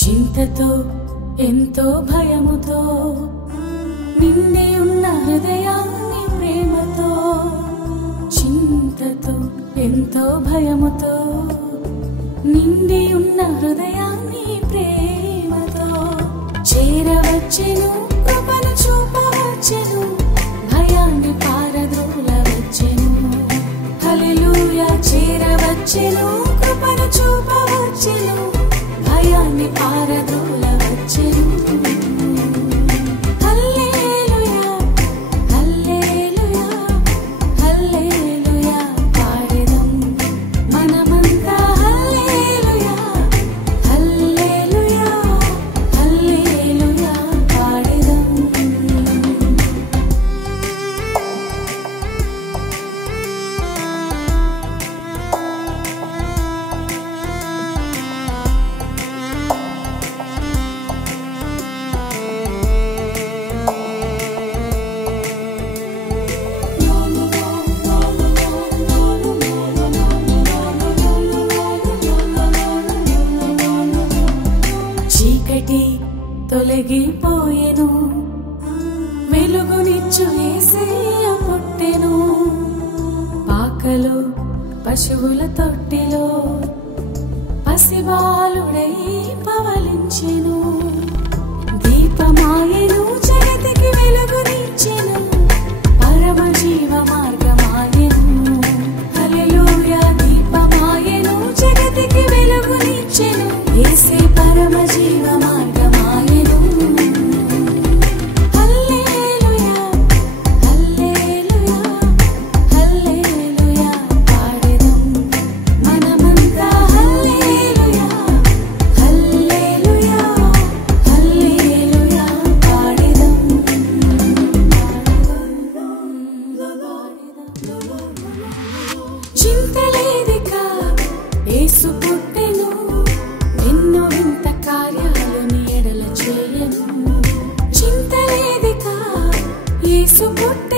చింతతో ఎంతో భయముతో నిండి ఉన్న హృదయాన్ని ప్రేమతో చింతతో ఎంతో భయముతో నిండి ఉన్న హృదయాన్ని ప్రేమతో చేరవచ్చెను కృపను చూపవచ్చెను భయాన్ని పారద్రోలవచ్చెను హల్లెలూయా చేరవచ్చెను కృపను చూపవచ్చెను భయాన్ని పారద్రోలవచ్చెను హల్లెలూయా హల్లెలూయా హల్లెలూయా పాడెదం మనమంతా హల్లెలూయా హల్లెలూయా హల్లెలూయా పాడెదం తొలగిపోయెను వెలుగునిచ్చు యేసయ్య పుట్టెను పాకలో పశువుల తొట్టిలో పసిబాలుడై పవలించెను దీపమాయెను జగతికి వెలుగునిచ్చెను పరమ జీవ మార్గమాయెను హల్లెలూయా దీపమాయెను జగతికి వెలుగునిచ్చెను యేసే పరమ జీవ మార్గమాయెను హల్లెలూయా హల్లెలూయా హల్లెలూయా పాడెదం మనమంతా హల్లెలూయా హల్లెలూయా హల్లెలూయా పాడెదం చింతలేదిక యేసు పుట్టెను ఎన్నో వింత కార్యాలు నీ ఎడల చేయను చింతలేదిక యేసు పుట్టెను